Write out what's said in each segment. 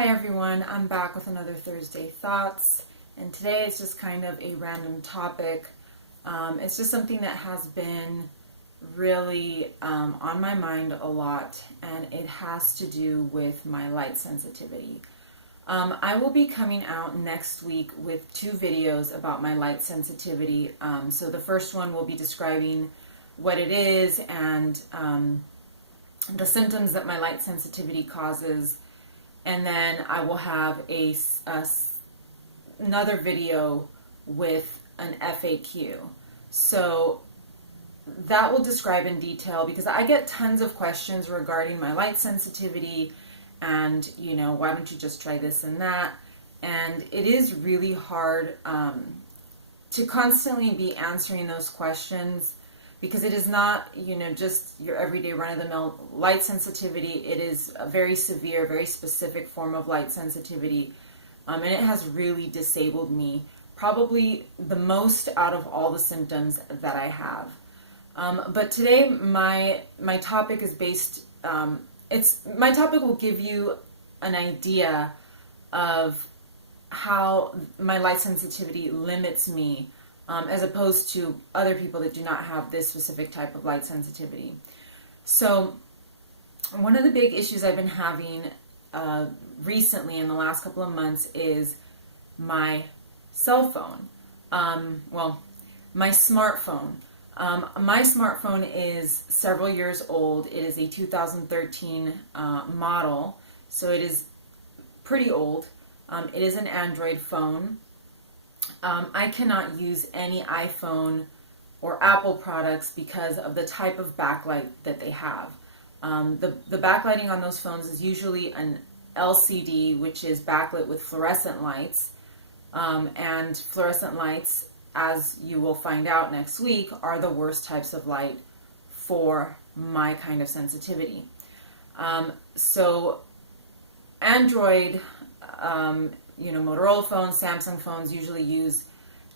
Hi everyone, I'm back with another Thursday Thoughts, and today it's just kind of a random topic. It's just something that has been really on my mind a lot, and it has to do with my light sensitivity. I will be coming out next week with 2 videos about my light sensitivity. So the first one will be describing what it is and the symptoms that my light sensitivity causes. And then I will have another video with an FAQ. So that will describe in detail, because I get tons of questions regarding my light sensitivity and, why don't you just try this and that? And it is really hard to constantly be answering those questions, because it is not, just your everyday run-of-the-mill light sensitivity. It is a very severe, very specific form of light sensitivity, and it has really disabled me, probably the most out of all the symptoms that I have. But today, my topic is based. My topic will give you an idea of how my light sensitivity limits me, as opposed to other people that do not have this specific type of light sensitivity. So one of the big issues I've been having recently in the last couple of months is my cell phone. My smartphone. My smartphone is several years old. It is a 2013 model, so it is pretty old. It is an Android phone. I cannot use any iPhone or Apple products because of the type of backlight that they have. The backlighting on those phones is usually an LCD, which is backlit with fluorescent lights. And fluorescent lights, as you will find out next week, are the worst types of light for my kind of sensitivity. So Android, Motorola phones, Samsung phones usually use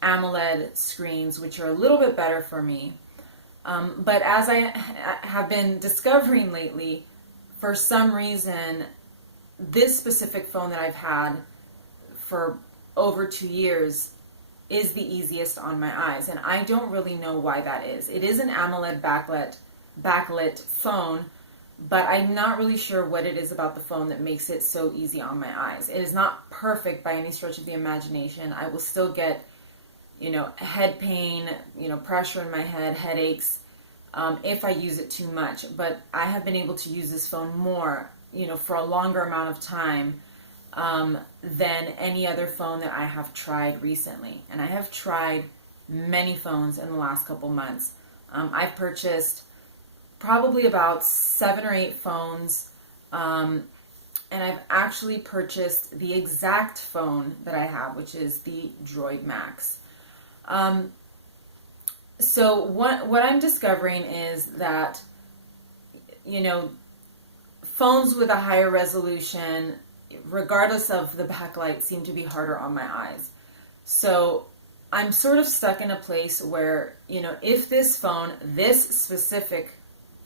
AMOLED screens, which are a little bit better for me. But as I have been discovering lately, for some reason, this specific phone that I've had for over 2 years is the easiest on my eyes, and I don't really know why that is. It is an AMOLED backlit phone, but I'm not really sure what it is about the phone that makes it so easy on my eyes. It is not perfect by any stretch of the imagination. I will still get, head pain, pressure in my head, headaches, if I use it too much. But I have been able to use this phone more, for a longer amount of time than any other phone that I have tried recently. And I have tried many phones in the last couple months. I've purchased probably about 7 or 8 phones, and I've actually purchased the exact phone that I have, which is the Droid Max. So what I'm discovering is that, phones with a higher resolution, regardless of the backlight, seem to be harder on my eyes. So I'm sort of stuck in a place where, if this specific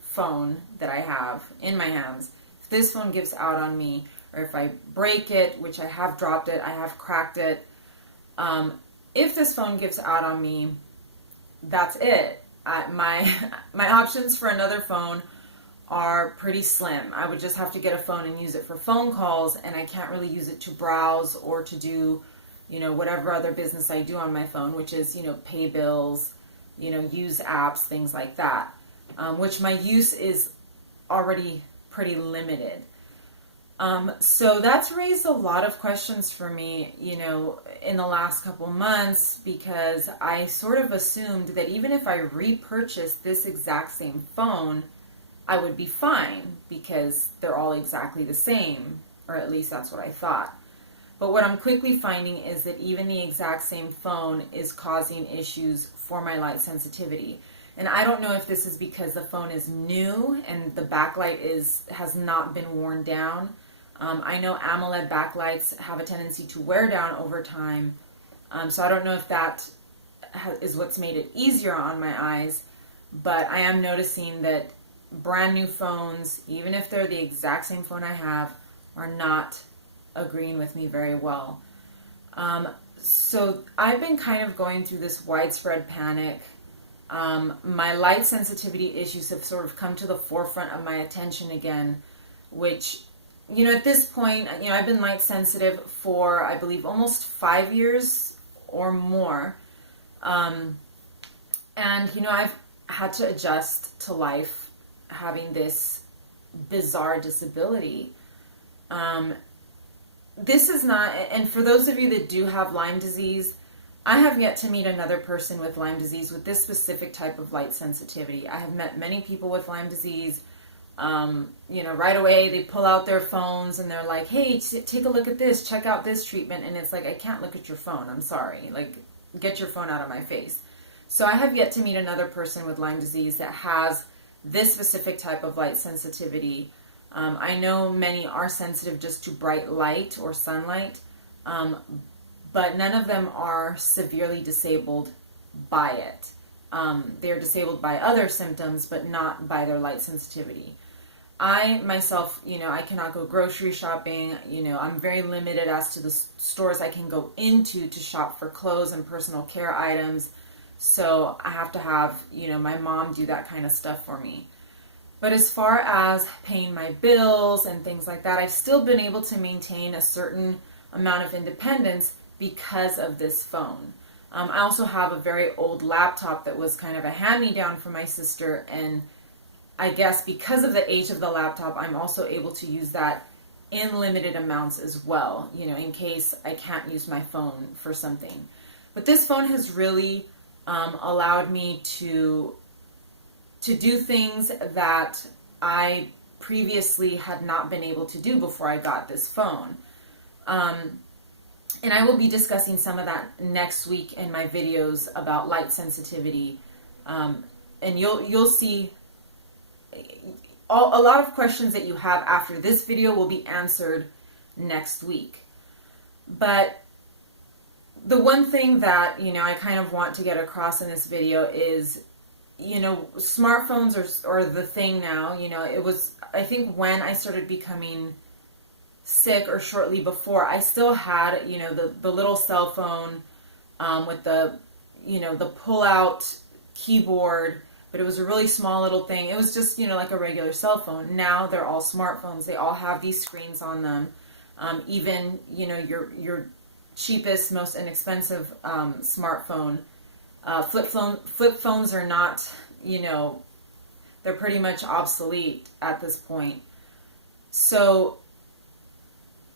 phone that I have in my hands, if this phone gives out on me, or if I break it, which I have dropped it, I have cracked it, if this phone gives out on me, that's it. My options for another phone are pretty slim. I would just have to get a phone and use it for phone calls, and I can't really use it to browse or to do, whatever other business I do on my phone, which is, pay bills, use apps, things like that, which my use is already pretty limited. So that's raised a lot of questions for me, in the last couple months, because I sort of assumed that even if I repurchased this exact same phone, I would be fine, because they're all exactly the same, or at least that's what I thought. But what I'm quickly finding is that even the exact same phone is causing issues for my light sensitivity. And I don't know if this is because the phone is new and the backlight has not been worn down. I know AMOLED backlights have a tendency to wear down over time, so I don't know if that is what's made it easier on my eyes, but I am noticing that brand new phones, even if they're the exact same phone I have, are not agreeing with me very well. So I've been kind of going through this widespread panic. My light sensitivity issues have sort of come to the forefront of my attention again, which, at this point, I've been light sensitive for, I believe, almost 5 years or more. And, I've had to adjust to life having this bizarre disability. This is not, and for those of you that do have Lyme disease, I have yet to meet another person with Lyme disease with this specific type of light sensitivity. I have met many people with Lyme disease. Right away they pull out their phones and they're like, hey, take a look at this, check out this treatment. And it's like, I can't look at your phone. I'm sorry. Like, get your phone out of my face. So I have yet to meet another person with Lyme disease that has this specific type of light sensitivity. I know many are sensitive just to bright light or sunlight, but none of them are severely disabled by it. They're disabled by other symptoms, but not by their light sensitivity. I myself, I cannot go grocery shopping. I'm very limited as to the stores I can go into to shop for clothes and personal care items. So I have to have, my mom do that kind of stuff for me. But as far as paying my bills and things like that, I've still been able to maintain a certain amount of independence because of this phone. I also have a very old laptop that was kind of a hand-me-down from my sister, and I guess because of the age of the laptop, I'm also able to use that in limited amounts as well, in case I can't use my phone for something. But this phone has really allowed me to do things that I previously had not been able to do before I got this phone. And I will be discussing some of that next week in my videos about light sensitivity. And you'll see a lot of questions that you have after this video will be answered next week. But the one thing that, I kind of want to get across in this video is, smartphones are the thing now. It was, I think, when I started becoming sick or shortly before, I still had, the little cell phone with the, the pull-out keyboard, but it was a really small little thing. It was just, like a regular cell phone. Now they're all smartphones. They all have these screens on them. Even, your cheapest, most inexpensive smartphone. Flip phones are not, they're pretty much obsolete at this point. So,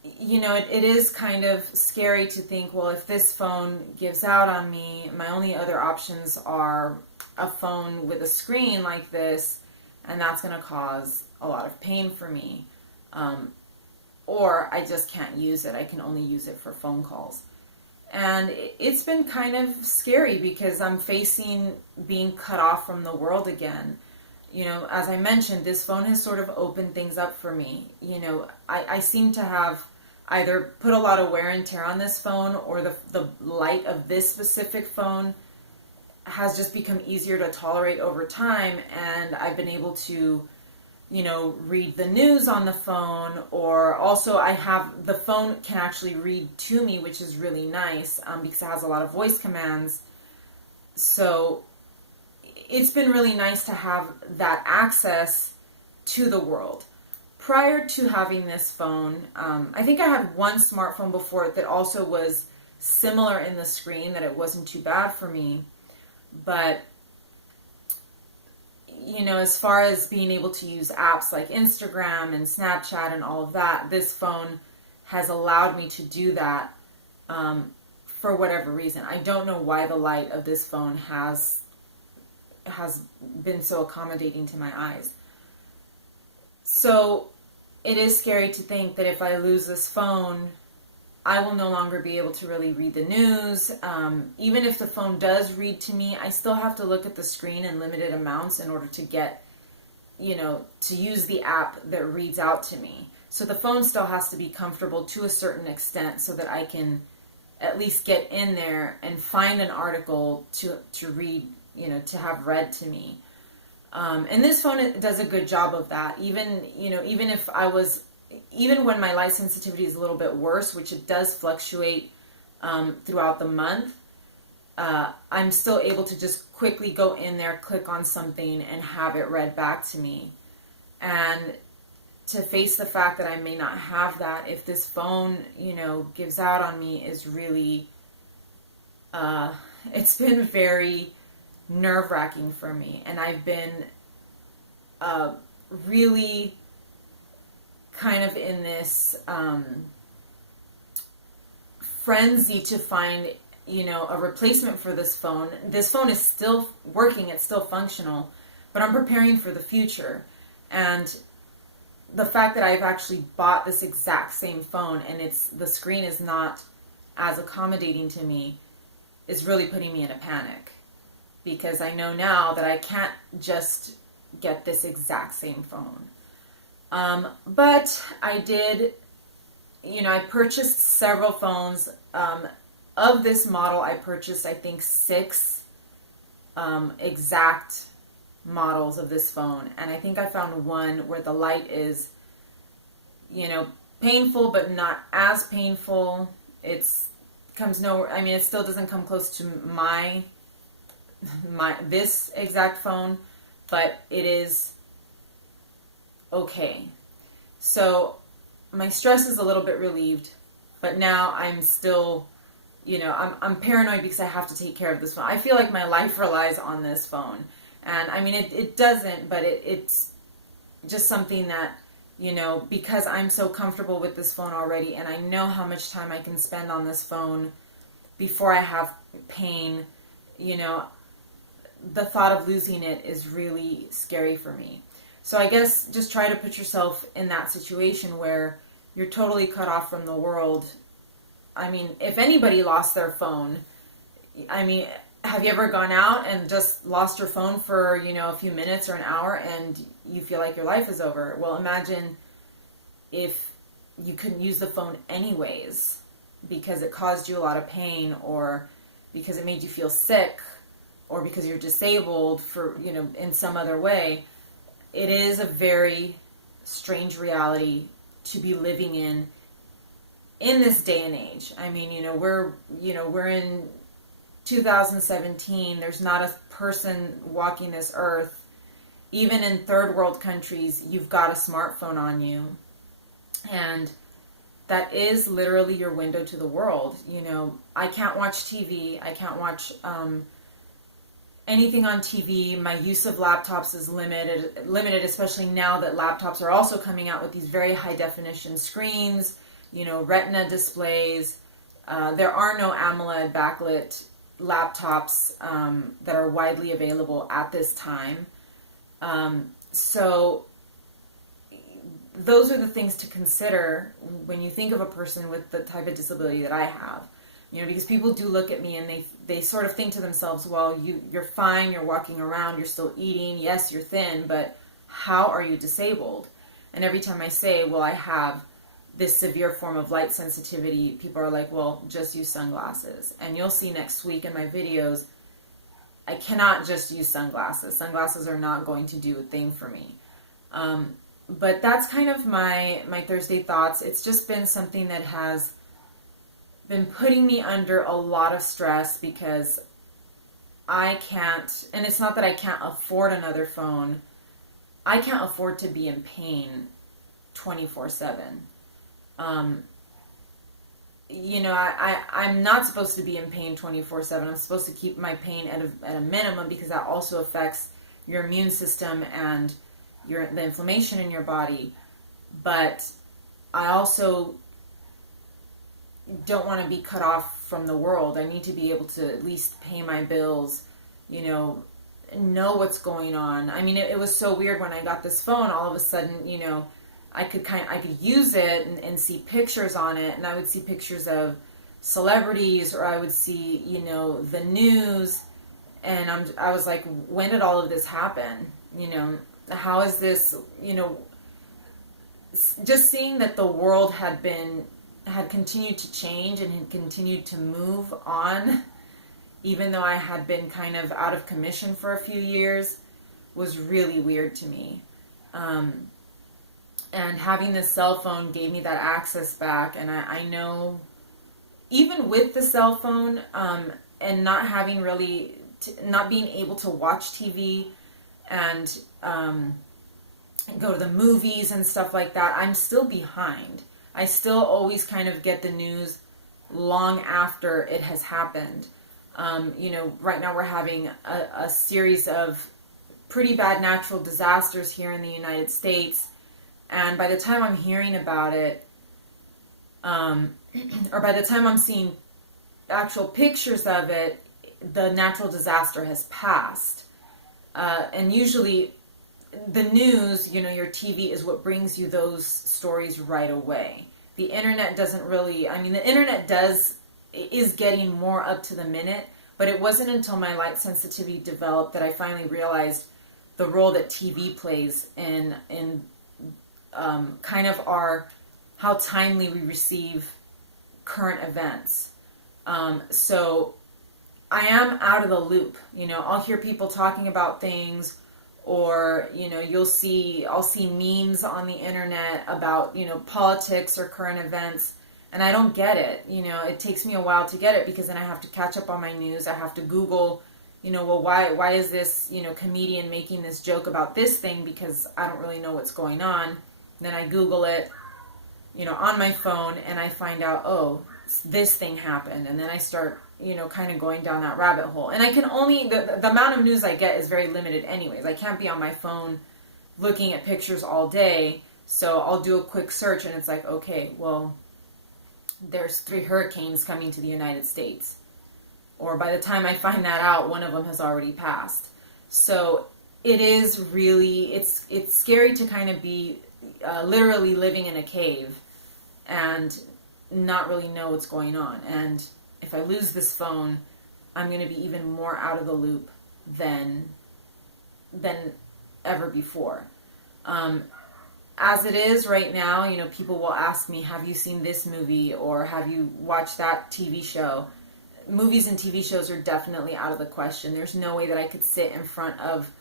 it is kind of scary to think, well, if this phone gives out on me, my only other options are a phone with a screen like this, and that's going to cause a lot of pain for me. Or I just can't use it. I can only use it for phone calls. And it's been kind of scary because I'm facing being cut off from the world again. As I mentioned, this phone has sort of opened things up for me. I seem to have either put a lot of wear and tear on this phone, or the light of this specific phone has just become easier to tolerate over time, and I've been able to, read the news on the phone, or also the phone can actually read to me, which is really nice, because it has a lot of voice commands. So it's been really nice to have that access to the world. Prior to having this phone, I think I had one smartphone before that also was similar in the screen, that it wasn't too bad for me. But as far as being able to use apps like Instagram and Snapchat and all of that, this phone has allowed me to do that for whatever reason. I don't know why the light of this phone has been so accommodating to my eyes. So it is scary to think that if I lose this phone, I will no longer be able to really read the news. Even if the phone does read to me, I still have to look at the screen in limited amounts in order to get, to use the app that reads out to me. So the phone still has to be comfortable to a certain extent so that I can at least get in there and find an article to read, to have read to me. And this phone does a good job of that. Even if I was, even when my light sensitivity is a little bit worse, which it does fluctuate throughout the month, I'm still able to just quickly go in there, click on something, and have it read back to me. And to face the fact that I may not have that if this phone, gives out on me is really, it's been very nerve-wracking for me. And I've been really kind of in this frenzy to find a replacement for this phone. This phone is still working, it's still functional, but I'm preparing for the future. And the fact that I've actually bought this exact same phone and the screen is not as accommodating to me is really putting me in a panic, because I know now that I can't just get this exact same phone. But I did, I purchased several phones. Of this model, I purchased, I think, 6 exact models of this phone. And I think I found one where the light is, painful, but not as painful. It still doesn't come close to this exact phone, but it is okay. So my stress is a little bit relieved, but now I'm still, I'm paranoid because I have to take care of this phone. I feel like my life relies on this phone. And it doesn't, but it's just something that, because I'm so comfortable with this phone already, and I know how much time I can spend on this phone before I have pain, the thought of losing it is really scary for me. So I guess just try to put yourself in that situation where you're totally cut off from the world. If anybody lost their phone, have you ever gone out and just lost your phone for, a few minutes or an hour and you feel like your life is over? Well, imagine if you couldn't use the phone anyways because it caused you a lot of pain, or because it made you feel sick, or because you're disabled for, in some other way. It is a very strange reality to be living in this day and age. We're in 2017. There's not a person walking this earth. Even in third world countries, you've got a smartphone on you. And that is literally your window to the world. I can't watch TV. I can't watch anything on TV. My use of laptops is limited, especially now that laptops are also coming out with these very high definition screens, retina displays. There are no AMOLED backlit laptops that are widely available at this time. So those are the things to consider when you think of a person with the type of disability that I have. Because people do look at me and they sort of think to themselves, well, you're fine, you're walking around, you're still eating, yes, you're thin, but how are you disabled? And every time I say, well, I have this severe form of light sensitivity, people are like, well, just use sunglasses. And you'll see next week in my videos, I cannot just use sunglasses. Sunglasses are not going to do a thing for me. But that's kind of my Thursday thoughts. It's just been something that has been putting me under a lot of stress, because I can't, and it's not that I can't afford another phone, I can't afford to be in pain 24/7. I'm not supposed to be in pain 24/7. I'm supposed to keep my pain at a minimum, because that also affects your immune system and the inflammation in your body. But I also don't want to be cut off from the world. I need to be able to at least pay my bills, know what's going on. It was so weird when I got this phone. All of a sudden, I could use it and see pictures on it, and I would see pictures of celebrities, or I would see, the news, and I was like, when did all of this happen? How is this, just seeing that the world had continued to change and had continued to move on, even though I had been kind of out of commission for a few years, was really weird to me. And having this cell phone gave me that access back. And I know, even with the cell phone, and not having really, not being able to watch TV and go to the movies and stuff like that, I'm still behind. I still always kind of get the news long after it has happened. Right now we're having a series of pretty bad natural disasters here in the United States. And by the time I'm hearing about it, or by the time I'm seeing actual pictures of it, the natural disaster has passed. And usually the news, your TV is what brings you those stories right away. The internet doesn't really, the internet is getting more up to the minute, but it wasn't until my light sensitivity developed that I finally realized the role that TV plays in kind of how timely we receive current events. So I am out of the loop. I'll hear people talking about things, or I'll see memes on the internet about politics or current events, and I don't get it. It takes me a while to get it, because then I have to catch up on my news. I have to Google, well, why is this comedian making this joke about this thing, because I don't really know what's going on. Then I Google it, on my phone, and I find out, oh, this thing happened, and then I start kind of going down that rabbit hole. And I can only, the amount of news I get is very limited anyways. I can't be on my phone looking at pictures all day, so I'll do a quick search, and it's like, okay, well, there's 3 hurricanes coming to the United States. Or by the time I find that out, one of them has already passed. So it is really, it's scary to kind of be literally living in a cave and not really know what's going on. And if I lose this phone, I'm going to be even more out of the loop than ever before. As it is right now, people will ask me, have you seen this movie, or have you watched that TV show? Movies and TV shows are definitely out of the question. There's no way that I could sit in front of,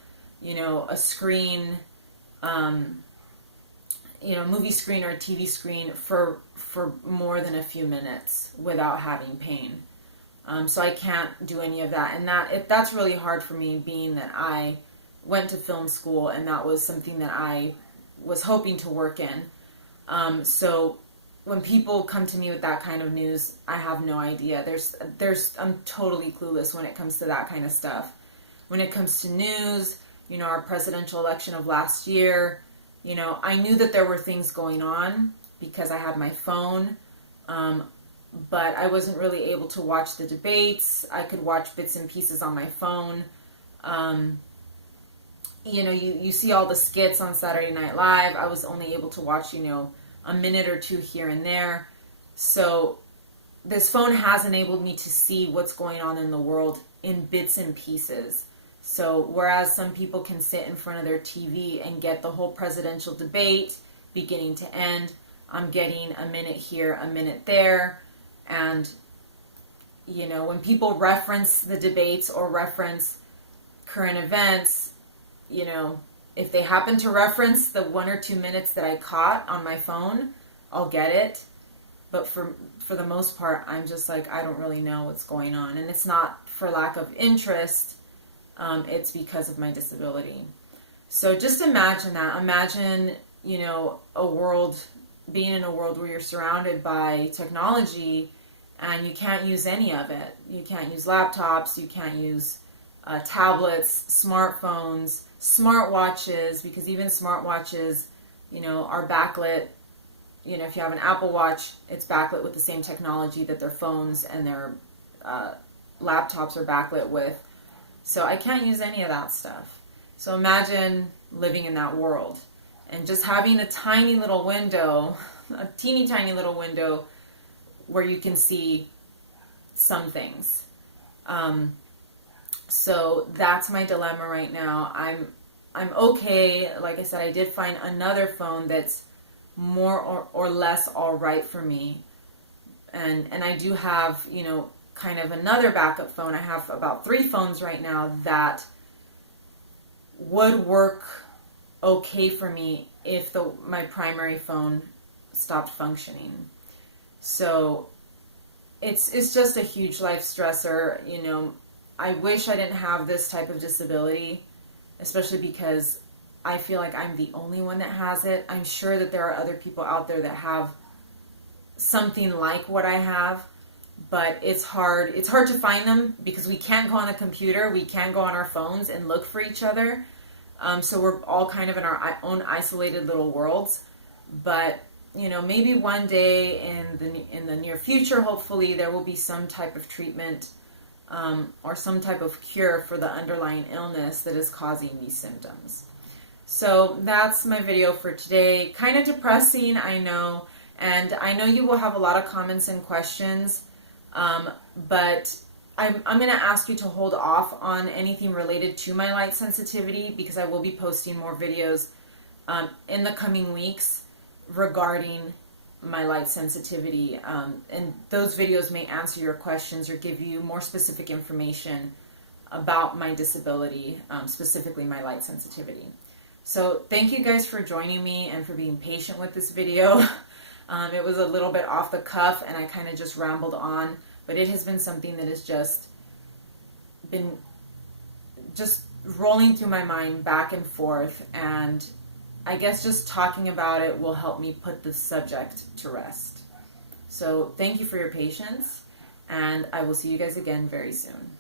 a screen, movie screen or a TV screen for more than a few minutes without having pain. So I can't do any of that. And that's really hard for me, being that I went to film school, and that was something that I was hoping to work in. So when people come to me with that kind of news, I have no idea. I'm totally clueless when it comes to that kind of stuff. When it comes to news, our presidential election of last year, I knew that there were things going on because I had my phone, but I wasn't really able to watch the debates. I could watch bits and pieces on my phone. You see all the skits on Saturday Night Live. I was only able to watch, a minute or two here and there. So this phone has enabled me to see what's going on in the world in bits and pieces. So whereas some people can sit in front of their TV and get the whole presidential debate beginning to end, I'm getting a minute here, a minute there. And, when people reference the debates or reference current events, if they happen to reference the 1 or 2 minutes that I caught on my phone, I'll get it. But for the most part, I'm just like, I don't really know what's going on. And it's not for lack of interest. It's because of my disability. So just imagine that. Imagine, being in a world where you're surrounded by technology and you can't use any of it. You can't use laptops, you can't use tablets, smartphones, smartwatches, because even smartwatches, are backlit. If you have an Apple Watch, it's backlit with the same technology that their phones and their laptops are backlit with. So I can't use any of that stuff. So imagine living in that world and just having a tiny little window, a teeny tiny little window where you can see some things. So that's my dilemma right now. I'm okay. Like I said, I did find another phone that's more or less all right for me. And I do have, kind of another backup phone. I have about 3 phones right now that would work okay for me if my primary phone stopped functioning. So it's just a huge life stressor. You know, I wish I didn't have this type of disability, especially because I feel like I'm the only one that has it. I'm sure that there are other people out there that have something like what I have, but it's hard. It's hard to find them because we can't go on the computer, we can't go on our phones and look for each other. So we're all kind of in our own isolated little worlds. But you know, maybe one day in the near future, hopefully, there will be some type of treatment or some type of cure for the underlying illness that is causing these symptoms. So that's my video for today. Kind of depressing, I know, and I know you will have a lot of comments and questions, but I'm going to ask you to hold off on anything related to my light sensitivity because I will be posting more videos in the coming weeks regarding my light sensitivity, and those videos may answer your questions or give you more specific information about my disability, specifically my light sensitivity. So thank you guys for joining me and for being patient with this video. It was a little bit off the cuff and I kind of just rambled on, but it has been something that has just been rolling through my mind back and forth, and I guess just talking about it will help me put this subject to rest. So thank you for your patience, and I will see you guys again very soon.